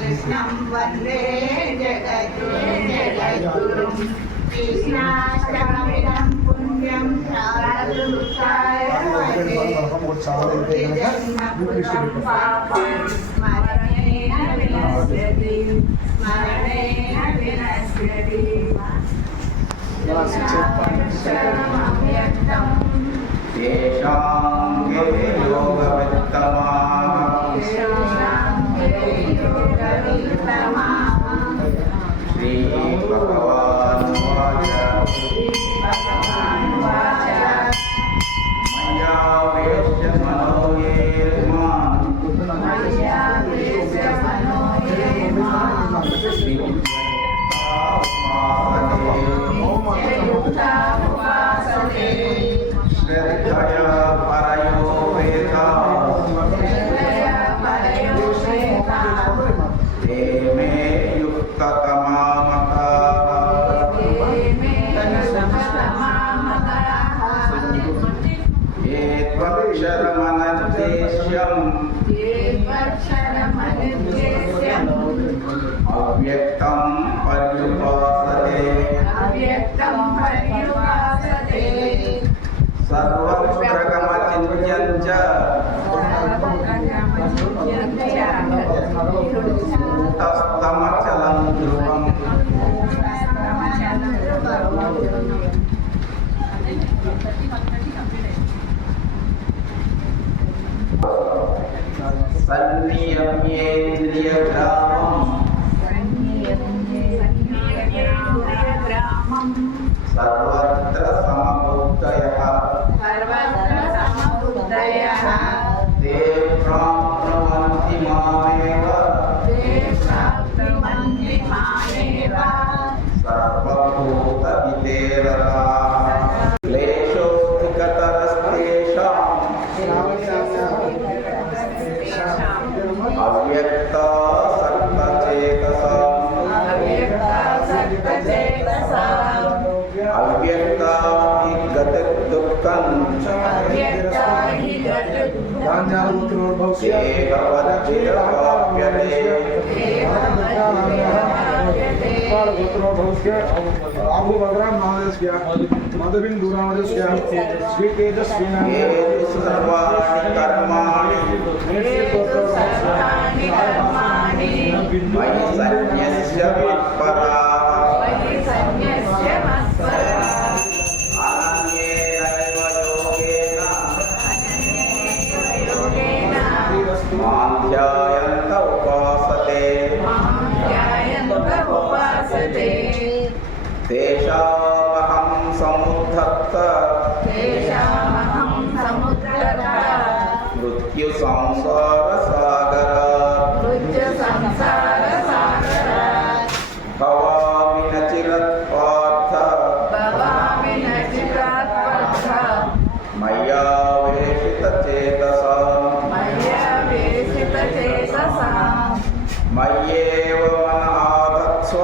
कृष्णं वन्दे जगद्गुरुं कृष्णाष्टकमिदं पुण्यं प्रातरुत्थाय पापं स्मरणेन विनश्यति शरणमव्यक्तं तेषां श्री भगवानुवाच मया वेश्य मनो ये श्रद्धया परयो वेदा ते मे युक्ततमा ये त्वक्षरमनद्देश्यम् अव्यक्तं पर्युपासते सर्वत्रगमचिन्त्यं च तस्तमचलं ध्रुवम् सन्नियम्येन्द्रियग्रामम् सर्वत्र समबुद्धयः ते प्राप्नुवन्ति मामेव सर्वभूतहितेरताः क्लेशोऽधिकतरस्तेषाम् अव्यक्ता हि गतिर्दुःखं राहु बलराम महादेश मधुबिंदु रामदेश श्री तेजस्वी सर्वाणि कर्माणि मयि सन्न्यस्य मत्पराः अनन्येनैव योगेन मां ध्यायन्त उपासते तेषामहं समुद्धर्त मृत्युसंसारसागरात् भवामि न चिरत्पार्थ मया वेशितचेतसाम् मय्येव मन आधत्स्व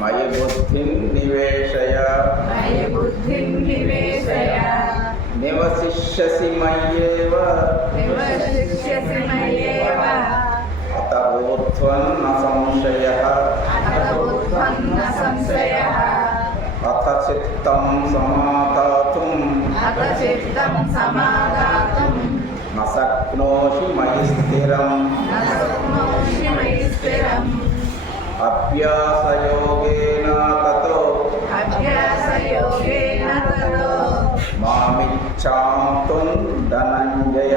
मयि बुद्धिं निवेशय निवसिष्यसि मय्येव अत ऊर्ध्वं न संशयः अथ चित्तं समादातुं न शक्नोषि मयि स्थिरम् अभ्यासयोगेन ततो मामिच्छान्तुं धनञ्जय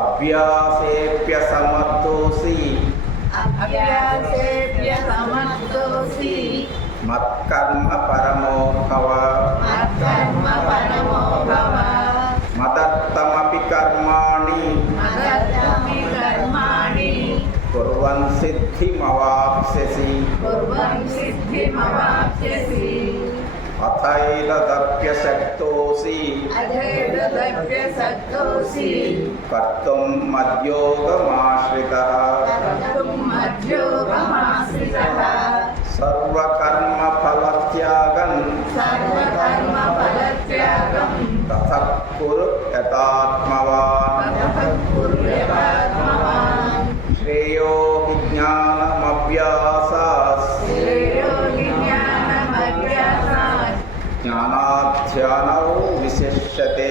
अभ्यासेऽप्यसमर्थोऽसि मत्कर्म परमो भव मदत्तमपि कर्माणि कुर्वन् सिद्धिमवाप्स्यसि अथैतदप्यशक्तोऽसि कर्तुं मद्योगमाश्रितः सर्वकर्मफलत्यागन् ధ్యానౌ విశిష్యతే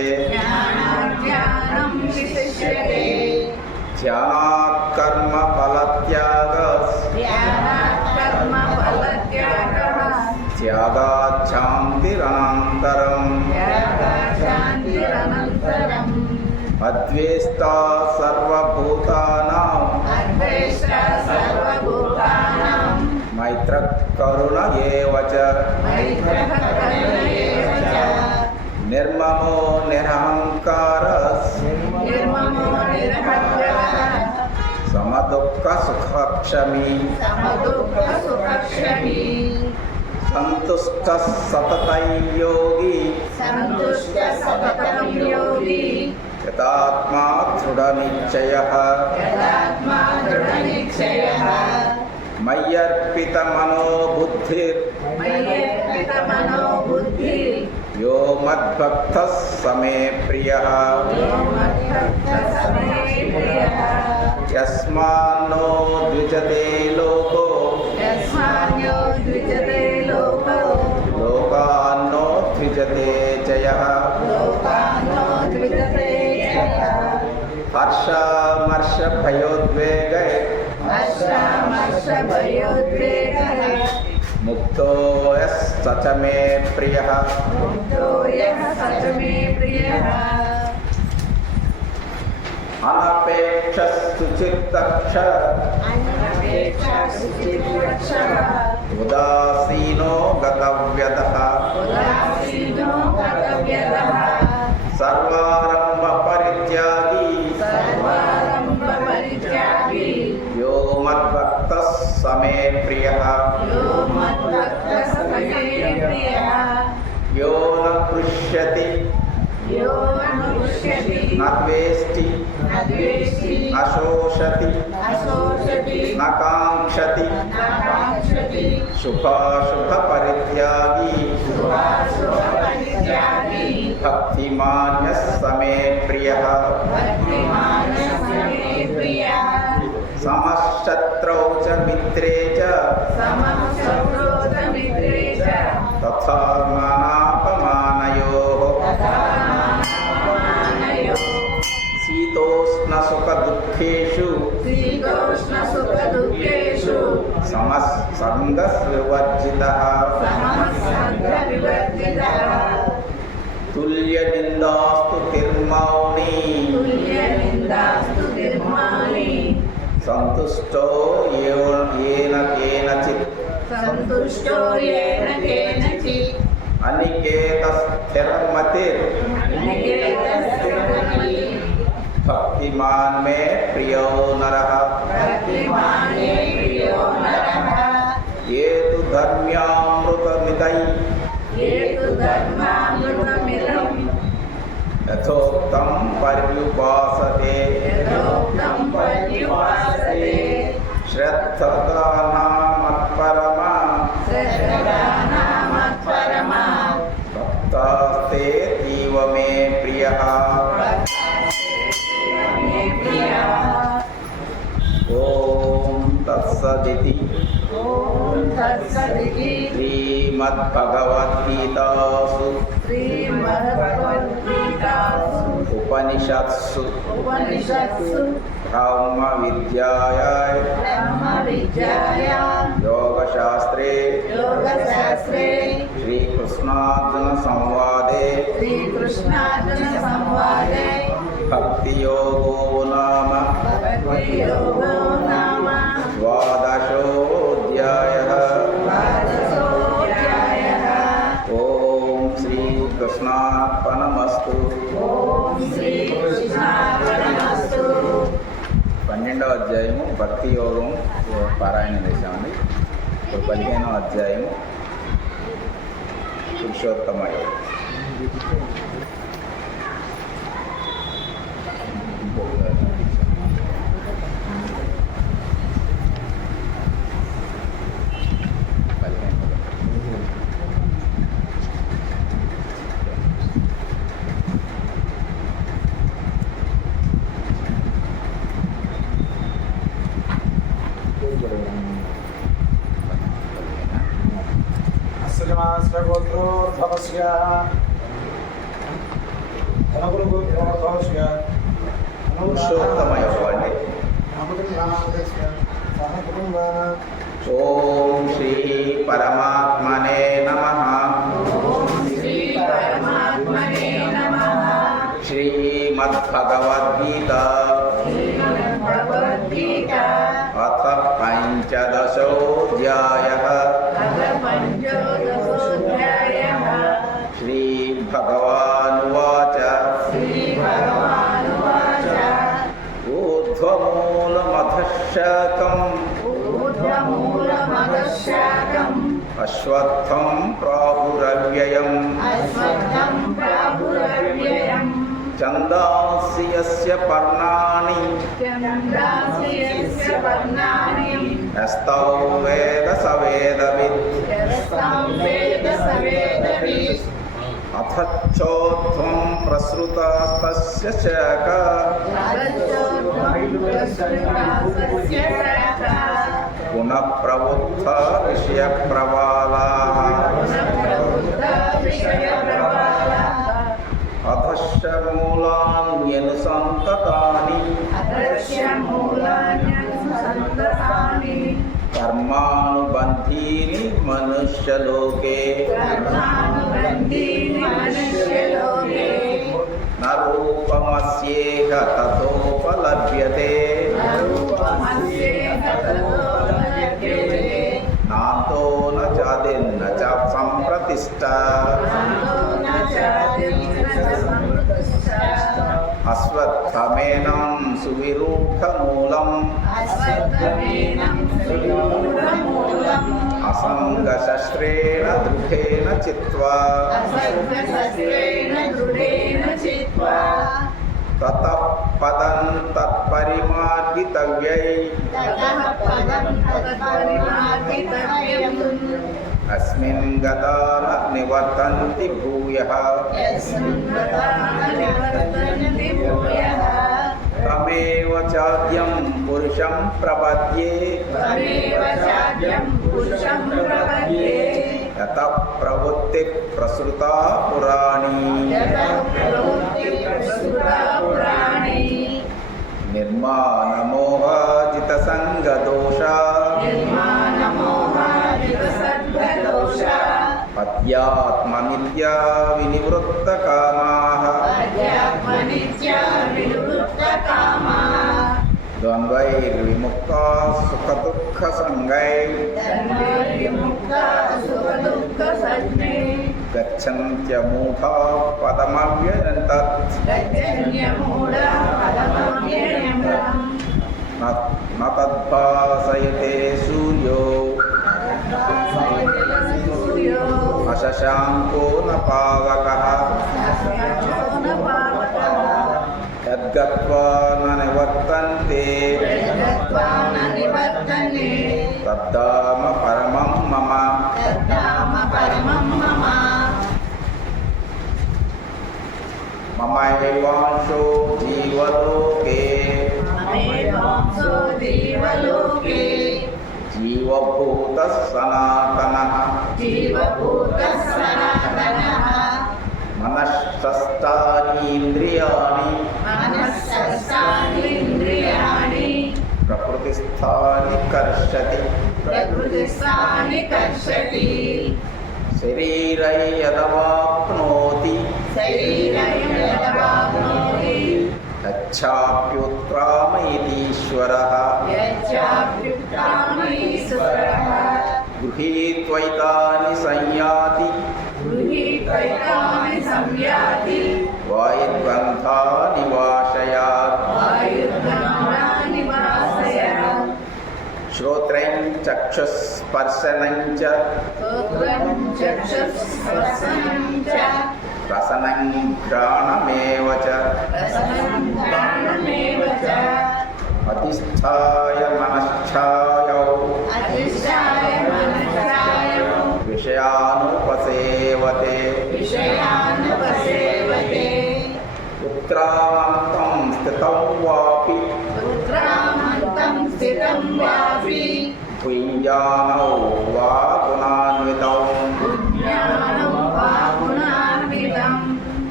జ్ఞానం విశిష్యతే ధ్యానాత్ కర్మ ఫలత్యాగ ధ్యానాత్ కర్మ ఫలత్యాగః త్యాగాత్ శాంతిరనంతరం త్యాగాత్ శాంతిరనంతరం అద్వేష్టా సర్వభూతానాం అద్వేష్టా సర్వభూతానాం మైత్రః కరుణ ఏవ చ మైత్రః కరుణ ఏవ చ నిర్మమో నిరహంకారః నిర్మమో నిరహంకారః సమదుఃఖ సుఖక్షమీ సమదుఃఖ సుఖక్షమీ సంతుష్టః సతతం యోగి సంతుష్ట సతతం యోగి యతాత్మా దృఢనిశ్చయః యదాత్మా దృఢనిశ్చయః మయ్యర్పిత మనోబుద్ధిర్ మయ్యేర్పిత మనోబుద్ధి యో మద్భక్తః సమే ప్రియః యో మద్భక్తః సమే ప్రియః యస్మాన్నో ద్విజతే లోకో యస్మాన్యో ద్విజతే లోకో లోకాన్నో ద్విజతే జయః లోకాన్నో ద్విజతే జయః హర్షామర్ష భయోద్వేగై హర్షామర్ష భయోద్వేగః ముక్తో యః స చ మే ప్రియః ముక్తో యః స చ మే ప్రియః అనపేక్ష సుచిర్దక్ష అనపేక్షా సుచిర్దక్షః ఉదాసీనో గతవ్యతః ఉదాసీనో గతవ్యతః సర్వారంభ పరిత్యాగి సర్వారంభ పరిత్యాగి యో మద్భక్తః సమే ప్రియః యో మద్భక్తః సమే ప్రియః యో న పృష్యతి యో అనుష్యతి న ద్వేష్టి నద్వేష్టి అశోషతి అశోషతి న కాంక్షతి నాకాంక్షతి శుభాశుభ పరిత్యాగి శుభాశుభ పరిత్యాగి భక్తిమాన్యః సమే ప్రియః భక్తిమానః సమే ప్రియః సమశత్రౌ చ మిత్రే చ సమః శత్రుః మిత్రే చ తథా మానాపమానయోః తథా మానయోః శీతోష్ణ సుఖ దుఃఖేషు శీతోష్ణ సుఖ దుఃఖేషు సంగస్ వివర్జితః సమస్సంగ వివర్జితః తుల్య నిందాస్తు తిర్మౌని తుల్య నిందాస్తు నిర్మాణి సంతుష్టో ఏన కేనచిత్ సంతుష్టో ఏన కేనచిత్ అనికేత స్థిరమతిర్ నికేతస్థిరమతి భక్తిమాన్ మే ప్రియో నరః భక్తిమానే ప్రియో నరః ఏతు ధర్మ్యామృతమిదై ఏతు ధర్మామృతమిదం యథోక్తం పర్యుపాసతే యథోక్తం పర్యుపాసతే శ్రద్ధదానామత్పరమా శ్రద్ధానామత్పరమా భక్తాస్తే తీవ మే ప్రియః మే ప్రియః ఓం తత్సదితి ఓం తత్సదితి శ్రీమద్భగవద్గీతాసు శ్రీమద్భగవద్గీతాసు ఉపనిషత్సు ఉపనిషత్సు బ్రహ్మ విద్యాయాం బ్రహ్మ విద్యాయాం యోగశాస్త్రే యోగశాస్త్రే శ్రీకృష్ణార్జున సంవాదే శ్రీకృష్ణార్జున సంవాదే భక్తియోగో నామ భక్తియోగో నామ ద్వాదశోऽధ్యాయः ద్వాదశోऽధ్యాయः ఓం శ్రీకృష్ణార్పణమస్తు. ఓం శ్రీకృష్ణార్పణమస్తు. 12వ అధ్యాయము భక్తి యోగం పారాయణ చేశామండి. ఇప్పుడు 15వ అధ్యాయము పురుషోత్తమ యోగం. అస్య గోత్రోద్భవస్య అనగులకు దేవతాస్య పురుషోత్తమయవ్వండి. ఓం శ్రీ పరమాత్మనే నమః. శ్రీ పరమాత్మనే నమః. శ్రీమద్భగవద్గీత భగవద్గీత అథ పంచదశోऽధ్యాయः. అథ పంచదశోऽధ్యాయः. శ్రీభగవానువాచ శ్రీభగవానువాచ ఊర్ధ్వమూలమధఃశాఖम् ఊర్ధ్వమూలమధఃశాఖम् అశ్వత్థం ప్రాహురవ్యయం అశ్వత్థం ప్రాహురవ్యయం ఛందాంసి యస్య పర్ణాని ఛందాంసి యస్య పర్ణాని యస్తౌ వేద స వేదవిద్. యస్తం వేద స వేదవిద్. అథచ్చోత్థం ప్రసృతాస్తస్య శాఖా పునః ప్రబుద్ధా విషయప్రవాలాః. అధశ్చ మూలాన్యనుసంతతాని కర్మానుబంధీని మనుష్యలోకే న రూపమస్యేహ తతోపలభ్యతే నాతో న చాదిన్న చ సంప్రతిష్ఠా అశ్వత్థమేనం సువిరూఢమూలం అసంగశస్త్రేణ దృఢేన చిత్వా తతః పదం తత్పరిమార్గితవ్యై అస్మిన్ గతా న నివర్తంతి భూయః తమేవ చాద్యం పురుషం ప్రపద్యే యతః ప్రవృత్తి ప్రసృతా పురాణీ నిర్మాణమోహాజిత సంగదోషా అధ్యాత్మనిత్యా వినివృత్త కామాః ద్వంద్వైర్విముక్తాః సుఖదుఃఖ సంగైః గచ్చన్త్యమూఢాః పదమవ్యయంతత్ న తద్భాసయతే సూర్యో అశశాంకో న పావకః యద్గత్వా న నివర్తంతే తద్ధామ పరమం మమ. మమైవాంశో జీవలోకే జీవభూతః సనాతనః మనఃషష్టానీంద్రియాణి ప్రకృతిస్థాని కర్షతి శరీరయదవాప్నోతి యచ్ఛాప్యుత్క్రామయతీశ్వరః గృహీత్వైతాని సంయాతి వాయుర్గంధాని వాశయాత్. శ్రోత్రం చక్షుస్పర్శనం చ రసనం ఘ్రాణమేవ చ అధిష్ఠాయ మనశ్ఛాయౌ విషయానుపసేవతే ఉత్క్రామంతం స్థితం వాపి భుంజానౌ వా గుణాన్వితౌ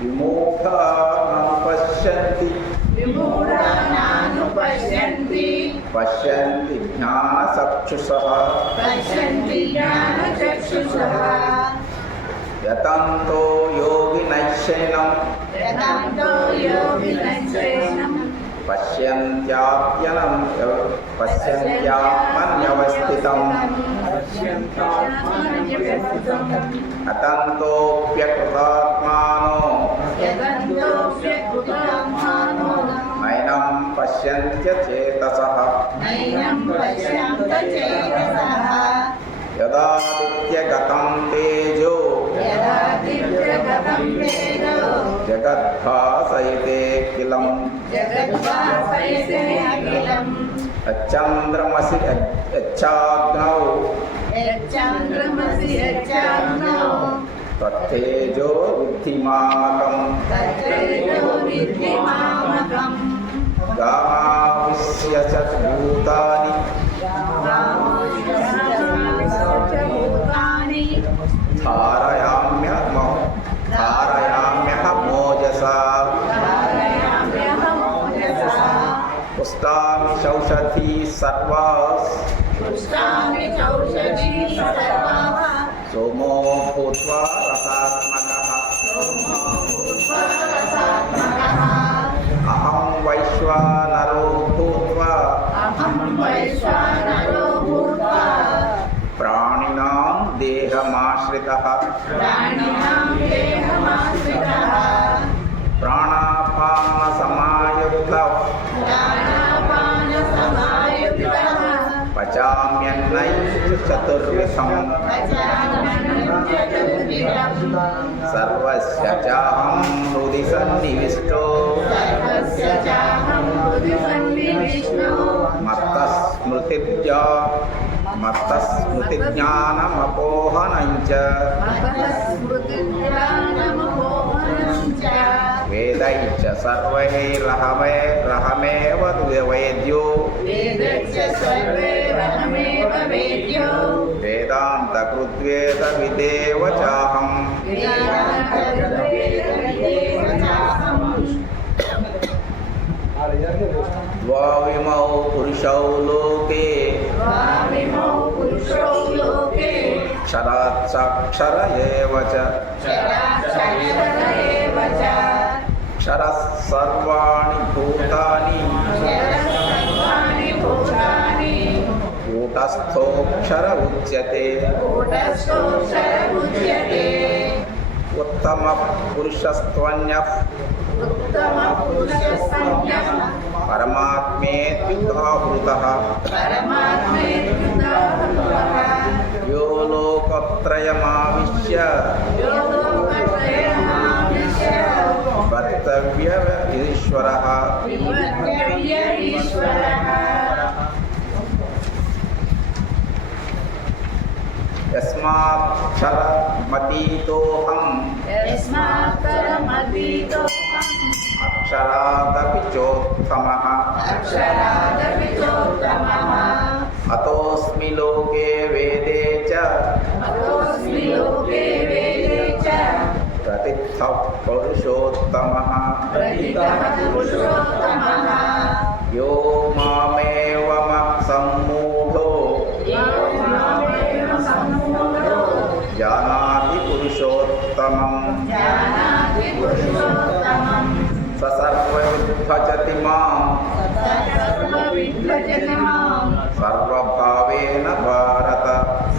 విమోఖ న पश्यन्ति ज्ञानचक्षुषः पश्यन्ति ज्ञानचक्षुषः यतन्तो योगिनैश्चैनं वेदान्तो योगिनश्चैनं पश्यन्त्यात्मन्यवस्थितम् अतन्तोऽप्यकृतात्मानो यदन्तोऽप्यकृतात्मानो नैनं पश्यन्त्यचेतसः नैनं पश्यन्तचेतसः यदादित्यगतं तेजो यदा दिव्यगतं वेदो जगद्भासयतेऽखिलम् जगद्भासयते अखिलम् अच्छन्द्रमसि अच्छाग्नौ यच्चान्द्रमसि यच्चाग्नौ तत्तेजो विद्धिमामकम् तत्तेजो विद्धिमामकम् गामाविश्य च भूतानि भूतानि धारयाम्यह मोजसा धारयाम्यहमोजसा पुष्टामि चौषधी सर्वास् पुष्टामि चौषधी सर्वाः सोमो भूत्वा रसात्मकः रसात्मकः अहं वैश्वानरो भूत्वा अहं वैश्वानरो भूत्वा प्राणिनां देहमाश्रितः प्राणिनां देहमाश्रितः प्राणापानसमायुक्तः प्राणापानसमायुक्तः पचाम्यन्नैः चतुर्विधम् चतुर्विधम् सर्वस्य चाहं हृदि सन्निविष्टो सर्वस्य चाहं हृदि सन्निविष्टो मत्तस्मृतिज्ञानमपोहनं च स्मृतिज्ञानमपोहनं च वेदैश्च सर्वैरहमेव वेद्यो वेदश्च सर्वैरहमेव वेद्यो वेदान्तकृद्वेदविदेव चाहम् वेदान्तकृद्वेदविदेव चाहम् द्वाविमौ पुरुषौ लोके द्वाविमौ पुरुषौ लोके क्षराच्चाक्षर एव च क्षराक्षर एव च क्षरः सर्वाणि भूतानि क्षरः सर्वाणि भूतानि कूटस्थोऽक्षर उच्यते कूटस्थोऽक्षर उच्यते उत्तमः पुरुषस्त्वन्यः उत्तमपुरुषसंज्ञः परमात्मेत्युदाहृतः परमात्मेत्युदाहृतः यो लोकत्रयमाविश्य यो लोकत्रयमाविश्य कर्तव्य ईश्वरः विवर्तव्य ईश्वरः यस्माक्षरमतीतोऽहम् यस्मात्तरमतीतोऽहम् अक्षरादपि चोत्तमः अक्षरादपि चोत्तमः अतोऽस्मि लोके वेदे च अतोऽस्मि लोके वेदे च प्रतिष्ठः पुरुषोत्तमः प्रतितः पुरुषोत्तमः यो मामेवमसम्मूढो यो मामेव सम्मूढो जानाति पुरुषोत्तमम् जानाति पुरुषोत्तमम् स सर्वविद्भजति माम् सर्वविद्भजति माम् सर्वभावेन भारत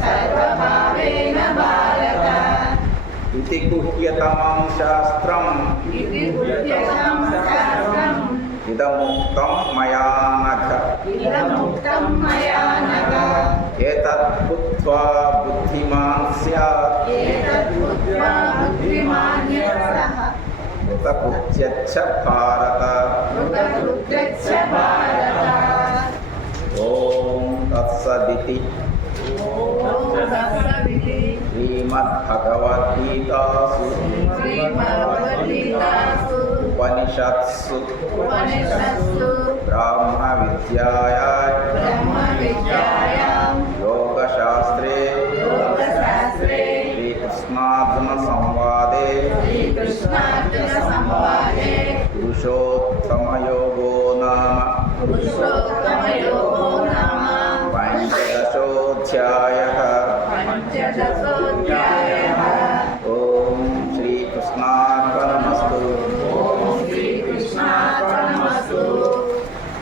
सर्वभावेन भारत इति गुह्यतमं शास्त्रम् इति गुह्यतमं शास्त्रम् इदमुक्तं मया नघ इदमुक्तं मया नघ एतत् बुद्ध्वा बुद्धिमान् स्यात् एतद्बुद्ध्वा बुद्धिमान् यः सः कृतकृत्यच्च भारत कृतकृत्यश्च भारत ॐ तत्सदिति तत्सदिति श्रीमद्भगवद्गीतासु श्रीमद्भगवद्गीतासु उपनिषत्सु उपनिषत्सु ब्रह्मविद्यायां ब्रह्मविद्यायां योगशास्त्रे योगशास्त्रे श्रीकृष्णार्जुनसंवादे श्रीकृष्णार्जुनसंवादे पुरुषोत्तमयोगो नाम पुरुषोत्तमयोगो पञ्चदशोऽध्यायः पञ्चदशोऽध्यायः